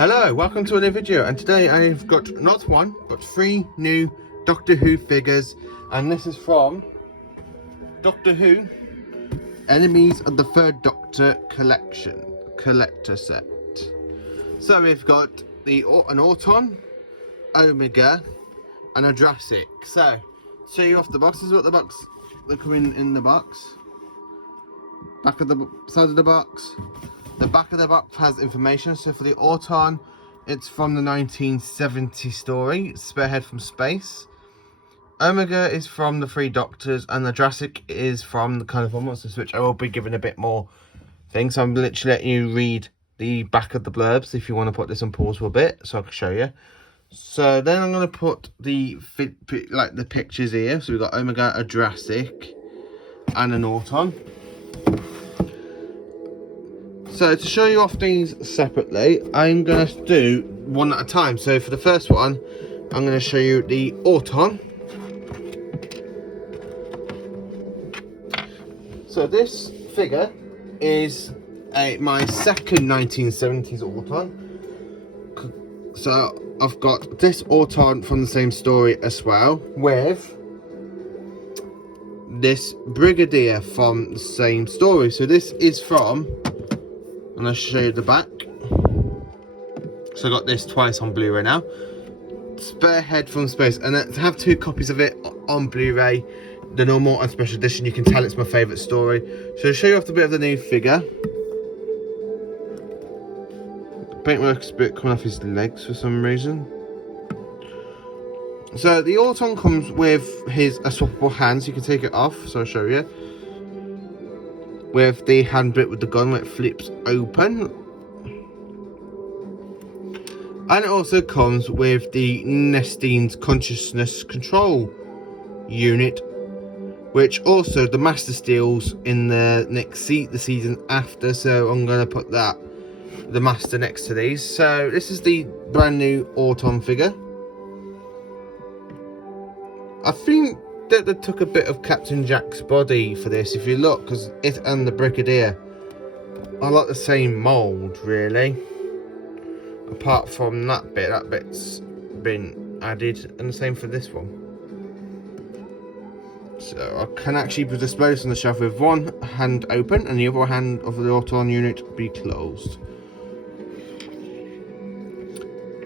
Hello, welcome to a new video, and today I've got not one but three new Doctor Who figures, and this is from Doctor Who Enemies of the Third Doctor collector set. So we've got an Auton, Omega and a Jurassic. So show you off the box. This is what the box they come in the box. Back of the side of the box. The back of the box has information. So for the Auton, it's from the 1970 story, Spearhead from Space. Omega is from the Three Doctors, and the Jurassic is from the Carnival Monsters, which I will be giving a bit more things. So I'm literally letting you read the back of the blurbs if you want to put this on pause for a bit, so I can show you. So then I'm going to put the pictures here. So we've got Omega, a Jurassic, and an Auton. So to show you off these separately, I'm going to do one at a time. So for the first one, I'm going to show you the Auton. So this figure is my second 1970s Auton. So I've got this Auton from the same story as well, with this Brigadier from the same story. So this is from, and I'll show you the back. So I got this twice on Blu-ray now. Spearhead from Space, and I have two copies of it on Blu-ray, the normal and special edition. You can tell it's my favourite story. So I'll show you off the bit of the new figure. The paintwork's a bit coming off his legs for some reason. So the Auton comes with a swappable hand, so you can take it off. So I'll show you. With the hand bit with the gun where it flips open. And it also comes with the Nestine's consciousness control unit, which also the Master steals in the next the season after. So I'm going to put the Master next to these. So this is the brand new Auton figure. I think that they took a bit of Captain Jack's body for this, if you look, because it and the Brigadier are like the same mould, really. Apart from that bit's been added, and the same for this one. So I can actually display this on the shelf with one hand open and the other hand of the Auton unit be closed.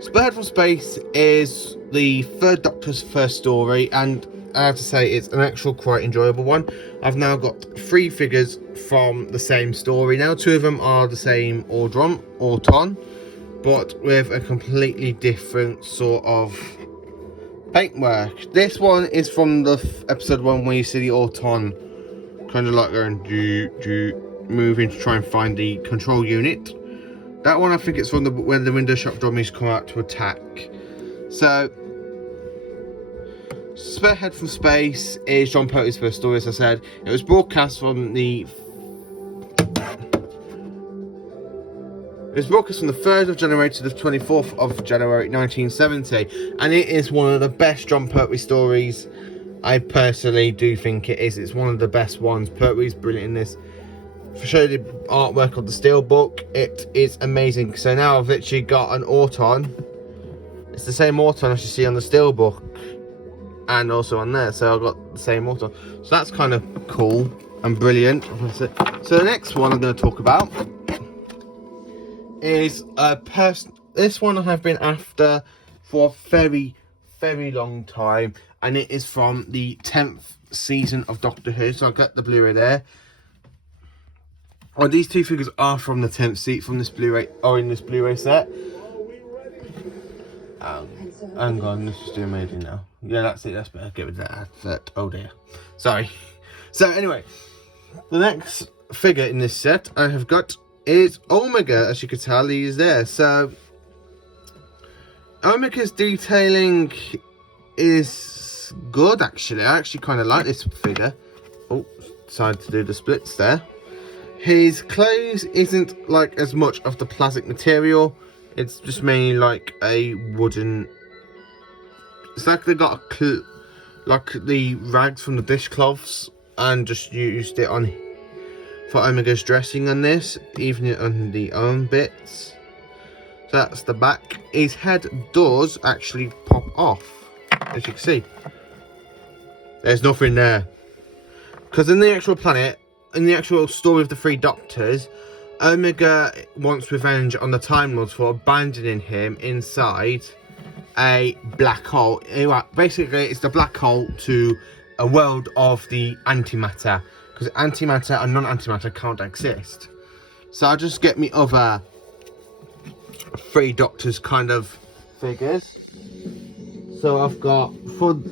Spearhead from Space is the Third Doctor's first story, and I have to say it's an actual quite enjoyable one. I've now got three figures from the same story. Now two of them are the same Auton, but with a completely different sort of paintwork. This one is from the episode 1 where you see the Auton kind of like going moving to try and find the control unit. That one I think it's from when the window shop dummies come out to attack. So Spearhead from Space is Jon Pertwee's first story, as I said. It was broadcast from the 3rd of January to the 24th of January 1970, and it is one of the best Jon Pertwee stories. I personally do think it is. It's one of the best ones. Pertwee's brilliant in this. To show you the artwork of the steelbook, it is amazing. So now I've literally got an Auton. It's the same Auton as you see on the steelbook, and also on there. So I've got the same Auton. So that's kind of cool and brilliant. So the next one I'm going to talk about is this one I have been after for a very, very long time, and it is from the 10th season of Doctor Who. So I've got the Blu-ray there. Oh, these two figures are from the 10th seat from this Blu-ray, or in this Blu-ray set. Hang on, this is doing amazing now. Yeah, that's it. That's better. Get rid of that advert. Oh dear. Sorry. So anyway, the next figure in this set I have got is Omega. As you can tell, he is there. So Omega's detailing is good, actually. I actually kind of like this figure. Oh, decided to do the splits there. His clothes isn't like as much of the plastic material. It's just mainly like a wooden. It's like they got like the rags from the dishcloths and just used it on for Omega's dressing on this, even on the arm bits. So that's the back. His head does actually pop off, as you can see. There's nothing there. Because in the actual planet, in the actual story of the Three Doctors, Omega wants revenge on the Time Lords for abandoning him inside a black hole. Basically, it's the black hole to a world of the antimatter. Because antimatter and non-antimatter can't exist. So I'll just get me other Three Doctors kind of figures. So I've got,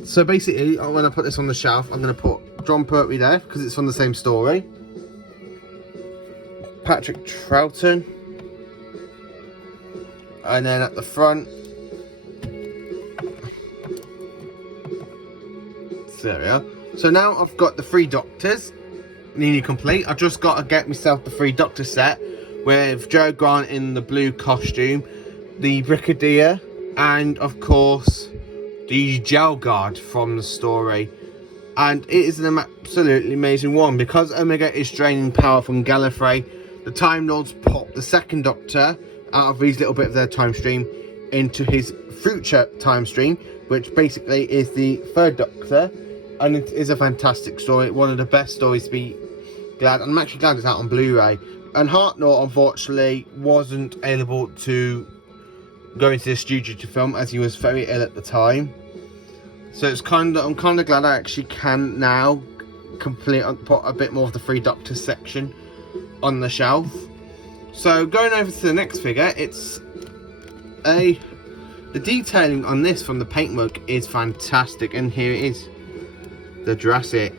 so basically when I put this on the shelf, I'm going to put Jon Pertwee there because it's from the same story. Patrick Troughton. And then at the front, there we are. So now I've got the Three Doctors nearly complete. I've just got to get myself the Three Doctor set with Joe Grant in the blue costume, the Brigadier, and of course the Gel Guard from the story. And it is an absolutely amazing one because Omega is draining power from Gallifrey. The Time Lords pop the Second Doctor out of his little bit of their time stream into his future time stream, which basically is the Third Doctor. And it is a fantastic story, one of the best stories to be glad. And I'm actually glad it's out on Blu-ray. And Hartnell, unfortunately, wasn't able to go into the studio to film as he was very ill at the time. So it's I'm kind of glad I actually can now put a bit more of the Three Doctors section on the shelf. So going over to the next figure, the detailing on this from the paintwork is fantastic, and here it is, the Jurassic.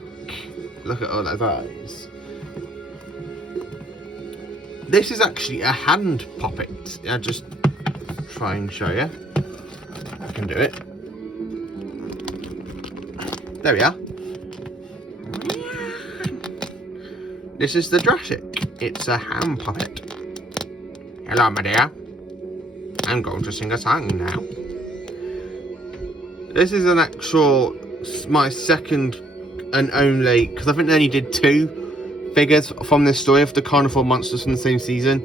Look at all those eyes. This is actually a hand puppet. I'll just try and show you. I can do it. There we are. This is the Jurassic. It's a hand puppet. Hello, my dear. I'm going to sing a song now. This is an actual, my second and only, because I think they only did 2 figures from this story of the Carnival Monsters from the same season,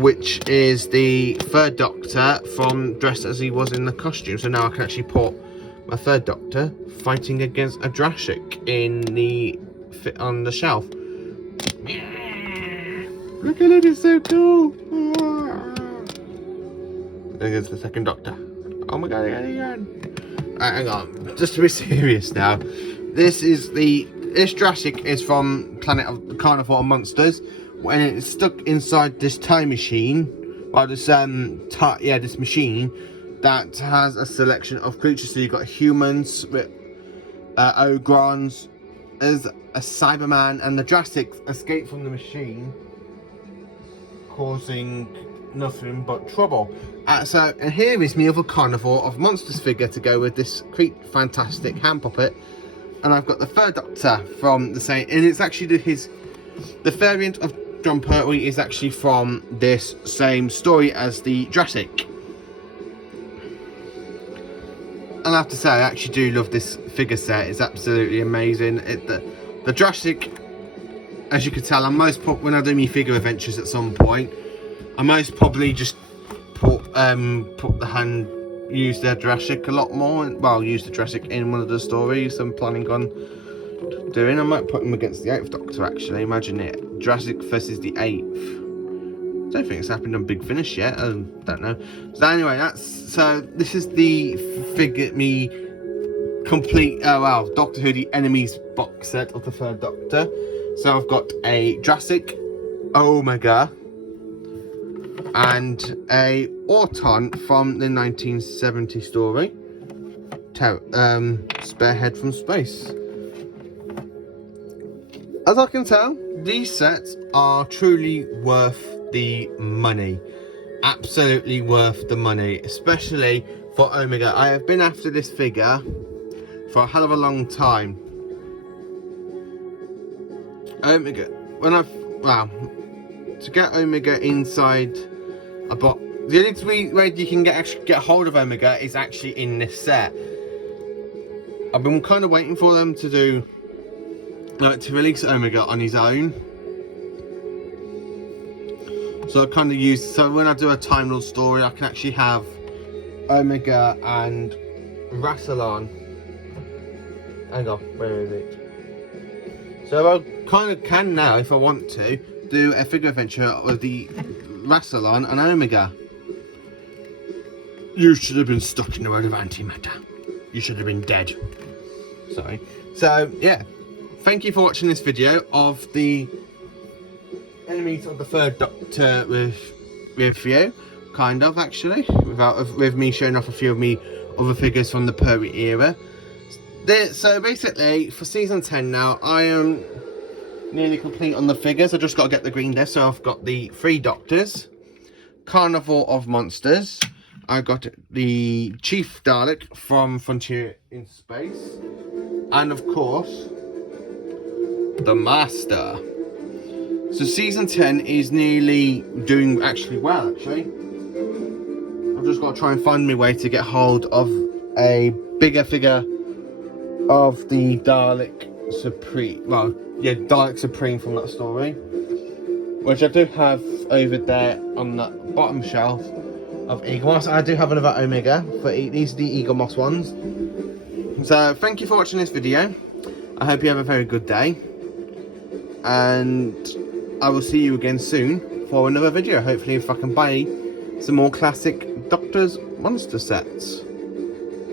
which is the Third Doctor from dressed as he was in the costume. So now I can actually put my Third Doctor fighting against a Jurassic on the shelf. Look at it, it's so cool. There's the Second Doctor. Oh my god, again. Hang on, just to be serious now. This Jurassic is from Planet of the Carnival Monsters. When it's stuck inside this time machine, well, this machine that has a selection of creatures. So you've got humans, with Ogrons, as a Cyberman, and the Jurassic escape from the machine, causing nothing but trouble. And here is my other Carnival of Monsters figure to go with this fantastic hand puppet. And I've got the Third Doctor from the same, and it's actually the variant of Jon Pertwee is actually from this same story as the Jurassic. And I have to say, I actually do love this figure set. It's absolutely amazing. The Jurassic, as you can tell, when I do my figure adventures at some point, I most probably just use the Jurassic a lot more. Well, use the Jurassic in one of the stories I'm planning on doing. I might put him against the 8th Doctor, actually. Imagine it, Jurassic versus the 8th. I don't think it's happened on Big Finish yet. I don't know. So anyway, this is the complete Doctor Who The Enemies box set of the Third Doctor. So I've got a Jurassic, Omega, and a Auton from the 1970 story, Spearhead from Space. As I can tell, these sets are truly worth the money. Absolutely worth the money, especially for Omega. I have been after this figure for a hell of a long time. Omega, to get Omega inside a box, the only way you can get hold of Omega is actually in this set. I've been kind of waiting for them to to release Omega on his own. So I kind of use, so when I do a Time Lord story, I can actually have Omega and Rassilon. Hang on, where is it? So I kind of can now, if I want to, do a figure adventure with the Rassilon and Omega. You should have been stuck in the world of antimatter. You should have been dead. Sorry. So yeah, thank you for watching this video of the enemies of the Third Doctor with you, kind of actually, with me showing off a few of me other figures from the Perry era. So basically, for season 10 now, I am nearly complete on the figures. I just got to get the green disc. So I've got the 3 Doctors, Carnival of Monsters. I got the Chief Dalek from Frontier in Space, and of course, the Master. So season 10 is nearly doing actually well, actually. I've just got to try and find my way to get hold of a bigger figure of the Dalek Supreme. Well, yeah, Dalek Supreme from that story, which I do have over there on that bottom shelf of Eaglemoss. I do have another Omega, but these are the Eaglemoss ones. So thank you for watching this video. I hope you have a very good day, and I will see you again soon for another video. Hopefully if I can buy some more classic Doctor's monster sets.